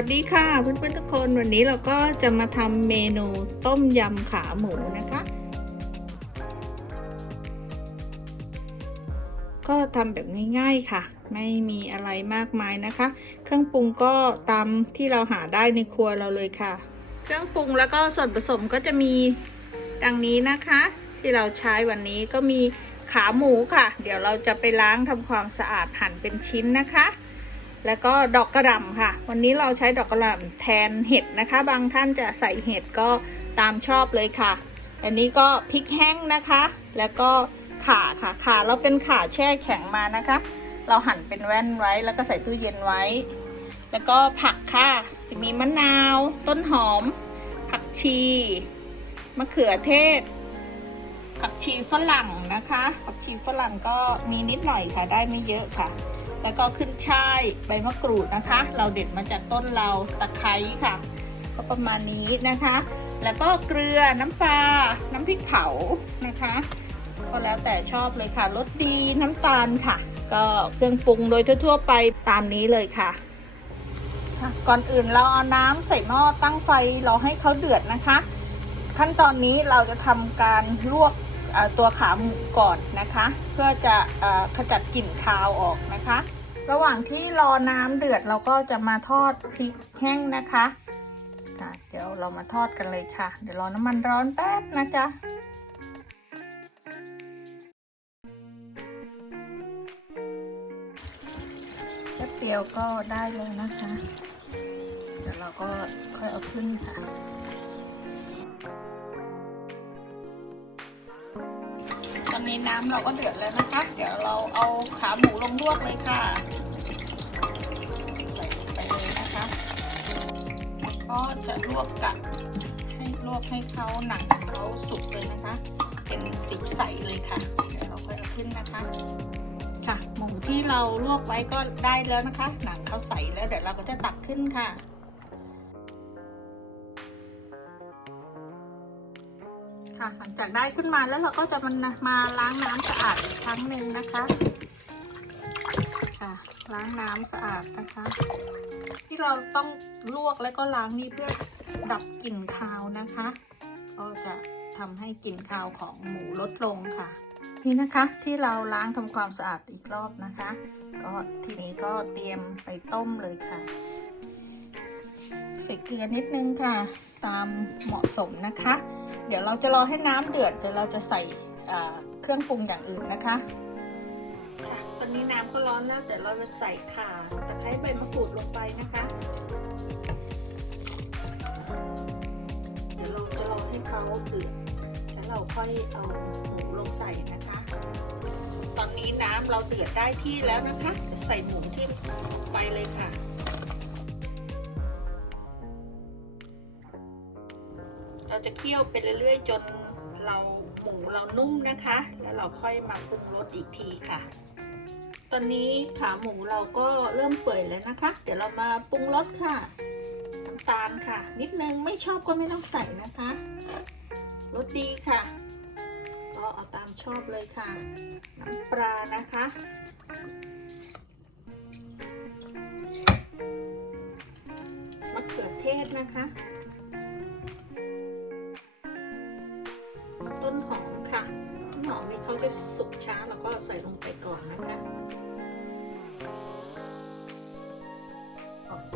วัสดีค่ะเพื่อนๆทุกคนวันนี้เราก็จะมาทำเมนูต้มยำขาหมูนะคะ ก็ทำแบบง่ายๆค่ะ ไม่มีอะไรมากมายนะคะ เครื่องปรุงก็ตามที่เราหาได้ในครัวเราเลยค่ะ เครื่องปรุงแล้วก็ส่วนผสมก็จะมีดังนี้นะคะ ที่เราใช้วันนี้ก็มีขาหมูค่ะ เดี๋ยวเราจะไปล้างทำความสะอาดหั่นเป็นชิ้นนะคะ แล้วก็ดอกกระหล่ำค่ะ วันนี้เราใช้ดอกกระหล่ำแทนเห็ดนะคะ บางท่านจะใส่เห็ดก็ตามชอบเลยค่ะ อันนี้ก็พริกแห้งนะคะ แล้วก็ข่าค่ะข่าเราเป็นข่าแช่แข็งมานะคะ เราหั่นเป็นแว่นไว้แล้วก็ใส่ตู้เย็นไว้ แล้วก็ผักค่ะ จะมีมะนาว ต้นหอม ผักชี มะเขือเทศ ผักชีฝรั่งนะคะ ผักชีฝรั่งก็มีนิดหน่อยค่ะ ได้ไม่เยอะค่ะ แล้วก็ขึ้นช่ายใบมะกรูดนะคะ เราเด็ดมาจากต้นเราตะไคร้ค่ะ ก็ประมาณนี้นะคะ แล้วก็เกลือน้ำปลาน้ำพริกเผานะคะ ก็แล้วแต่ชอบเลยค่ะรสดีน้ำตาลค่ะ ก็เครื่องปรุงโดยทั่ว ๆ ไปตามนี้เลยค่ะก่อนอื่นเราเอาน้ำใส่หม้อตั้งไฟเราให้เขาเดือดนะคะ ขั้นตอนนี้เราจะทำการลวกตัวขาหมูก่อนนะคะ เพื่อจะอ่อขจัดกลิ่นคาวออกนะคะ ระหว่างที่รอน้ำเดือดเราก็จะมาทอดพริกแห้งนะคะค่ะเดี๋ยวเรามาทอดกันเลยค่ะ เดี๋ยวรอน้ำมันร้อนแป๊บนะจ๊ะแป๊บเดียวก็ได้เลยนะคะ เดี๋ยวเราก็ค่อยเอาขึ้นค่ะ อนนี้น้ำเราก็เดือดแล้วนะคะ เดี๋ยวเราเอาขาหมูลงลวกเลยค่ะ ใส่ไปเลยนะคะ ก็จะลวกกับให้ลวกให้เขาหนังเขาสุกเลยนะคะ เป็นสีใสเลยค่ะ เดี๋ยวเราค่อยเอาขึ้นนะคะ ค่ะ หมูที่เราลวกไว้ก็ได้แล้วนะคะ หนังเขาใสแล้วเดี๋ยวเราก็จะตักขึ้นค่ะ ค่ะ หลังจากได้ขึ้นมาแล้วเราก็จะมันมาล้างน้ำสะอาดอีกครั้งหนึ่งนะคะ ค่ะ ล้างน้ำสะอาดนะคะ ที่เราต้องลวกแล้วก็ล้างนี่เพื่อดับกลิ่นคาวนะคะ ก็จะทำให้กลิ่นคาวของหมูลดลงค่ะ นี่นะคะที่เราล้างทำความสะอาดอีกรอบนะคะ ก็ทีนี้ก็เตรียมไปต้มเลยค่ะใส่เกลือนิดนึงค่ะ ตามเหมาะสมนะคะ เดี๋ยวเราจะรอให้น้ำเดือดเดี๋ยวเราจะใส่เครื่องปรุงอย่างอื่นนะคะค่ะตอนนี้น้ำก็ร้อนแล้วเดี๋ยวเราจะใส่ข่าตะไคร้ใบมะกรูดลงไปนะคะ เดี๋ยวเราจะรอให้เขาเดือดแล้วเราค่อยเอาหมูลงใส่นะคะ ตอนนี้น้ำเราเดือดได้ที่แล้วนะคะจะใส่หมูที่ไปเลยค่ะ เราจะเคี่ยวไปเรื่อยๆ จนเราหมูเรานุ่มนะคะ แล้วเราค่อยมาปรุงรสอีกทีค่ะ ตอนนี้ขาหมูเราก็เริ่มเปื่อยแล้วนะคะ เดี๋ยวเรามาปรุงรสค่ะน้ำตาลค่ะ นิดนึงไม่ชอบก็ไม่ต้องใส่นะคะรสดีค่ะ ก็เอาตามชอบเลยค่ะ น้ำปลานะคะมะเขือเทศนะคะ นหอมค่ะ ต้นหอมนี่เขาจะสุกช้าแล้วก็ใส่ลงไปก่อนนะคะ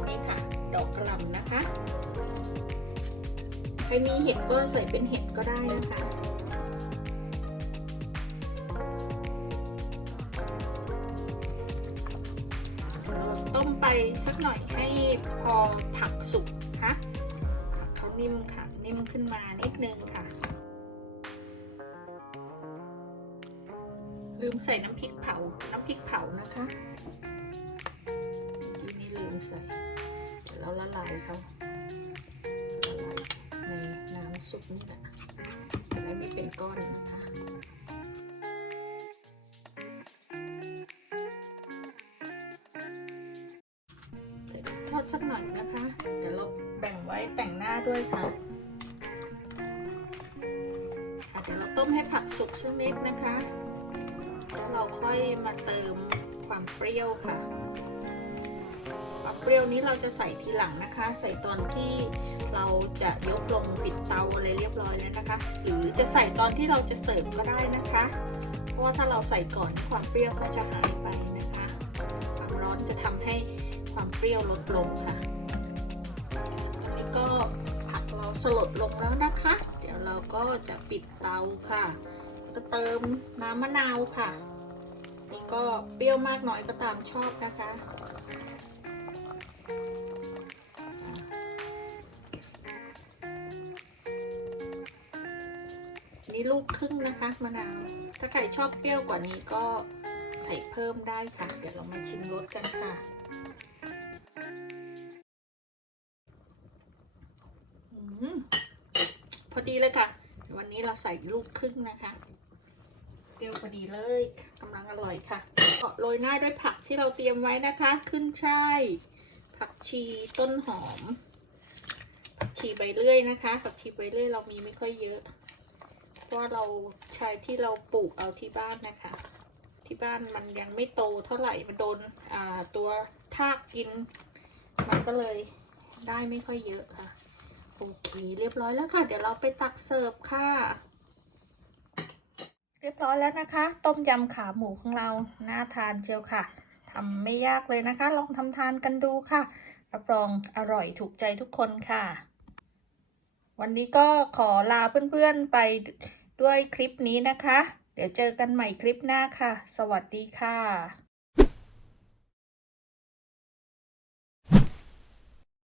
นี่ค่ะ ดอกกระหล่ำนะคะ ใครมีเห็ดก็ใส่เป็นเห็ดก็ได้นะคะต้มไปสักหน่อยให้พอผักสุกนะคะผักเขานิ่มค่ะ นิ่มขึ้นมานิดนึงค่ะ ลืมใส่น้ำพริกเผา น้ำพริกเผานะคะเมื่อกี้นี่ลืมใส่เดี๋ยวเราละลายเขาละลายในน้ำซุปนี่แหละจะได้ไม่เป็นก้อนนะคะทอดสักหน่อยนะคะ เดี๋ยวเราแบ่งไว้แต่งหน้าด้วยค่ะอะเดี๋ยวเราต้มให้ผักสุกสักนิดนะคะ แล้วเราค่อยมาเติมความเปรี้ยวค่ะ ความเปรี้ยวนี้เราจะใส่ทีหลังนะคะ ใส่ตอนที่เราจะยกลงปิดเตาอะไรเรียบร้อยแล้วนะคะ หรือจะใส่ตอนที่เราจะเสิร์ฟก็ได้นะคะ เพราะว่าถ้าเราใส่ก่อนความเปรี้ยวก็จะหายไปนะคะ ความร้อนจะทำให้ความเปรี้ยวลดลงค่ะอันนี้ก็ผักเราสลดลงแล้วนะคะ เดี๋ยวเราก็จะปิดเตาค่ะ ก็เติมน้ำมะนาวค่ะ นี่ก็เปรี้ยวมากน้อยก็ตามชอบนะคะ นี่ลูกครึ่งนะคะมะนาว ถ้าใครชอบเปรี้ยวกว่านี้ก็ใส่เพิ่มได้ค่ะ เดี๋ยวเรามาชิมรสกันค่ะพอดีเลยค่ะ วันนี้เราใส่ลูกครึ่งนะคะ ยวพอดีเลยกำลังอร่อยค่ะก็โรยหน้าด้วยผักที่เราเตรียมไว้นะคะ ขึ้นช่ายผักชีต้นหอม ผักชีใบเลื่อยนะคะผักชีใบเลื่อยเรามีไม่ค่อยเยอะเพราะเราใช้ที่เราปลูกเอาที่บ้านนะคะ ที่บ้านมันยังไม่โตเท่าไหร่มันโดนตัวทากกิน มันก็เลยได้ไม่ค่อยเยอะค่ะโอเคเรียบร้อยแล้วค่ะ เดี๋ยวเราไปตักเสิร์ฟค่ะ เรียบร้อยแล้วนะคะ ต้มยำขาหมูของเราน่าทานเชียวค่ะทำไม่ยากเลยนะคะ ลองทำทานกันดูค่ะรับรองอร่อยถูกใจทุกคนค่ะ วันนี้ก็ขอลาเพื่อนๆไปด้วยคลิปนี้นะคะ เดี๋ยวเจอกันใหม่คลิปหน้าค่ะ สวัสดีค่ะ